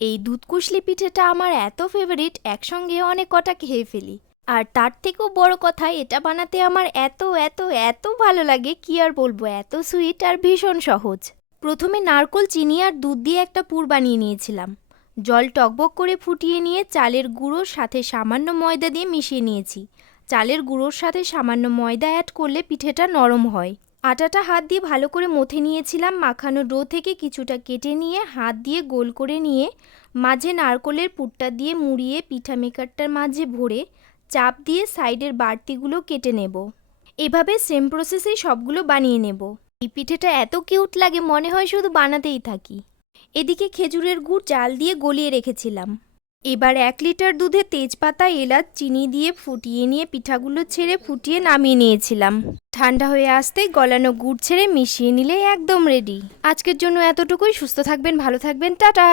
এই দুধ কুশলি পিঠেটা আমার এত ফেভারিট একসঙ্গে অনেক কটা খেয়ে ফেলি। আর তার থেকেও বড় কথা, এটা বানাতে আমার এত এত এত ভালো লাগে, কি আর বলব, এত সুইট আর ভীষণ সহজ। প্রথমে নারকোল, চিনি আর দুধ দিয়ে একটা পুর বানিয়ে নিয়েছিলাম। জল টকবক করে ফুটিয়ে নিয়ে চালের গুঁড়োর সাথে সামান্য ময়দা দিয়ে মিশিয়ে নিয়েছি। চালের গুঁড়োর সাথে সামান্য ময়দা অ্যাড করলে পিঠেটা নরম হয়। আটাটা হাত দিয়ে ভালো করে মথে নিয়েছিলাম, মাখানো ডো থেকে কিছুটা কেটে নিয়ে হাত দিয়ে গোল করে নিয়ে মাঝে নারকোলের পুটটা দিয়ে মুড়িয়ে পিঠা মেকারটার মাঝে ভরে চাপ দিয়ে সাইডের বাড়তিগুলো কেটে নেব। এভাবে সেম প্রসেসেই সবগুলো বানিয়ে নেব। এই পিঠেটা এত কিউট লাগে, মনে হয় শুধু বানাতেই থাকি। এদিকে খেজুরের গুড় চাল দিয়ে গলিয়ে রেখেছিলাম। এবার এক লিটার দুধে তেজপাতা, এলাচ, চিনি দিয়ে ফুটিয়ে নিয়ে পিঠাগুলো ছেড়ে ফুটিয়ে নামিয়ে নিয়েছিলাম। ঠান্ডা হয়ে আসতে গলানো গুড় ছেড়ে মিশিয়ে নিলে একদম রেডি আজকের জন্য এতটুকুই। সুস্থ থাকবেন, ভালো থাকবেন। টাটা!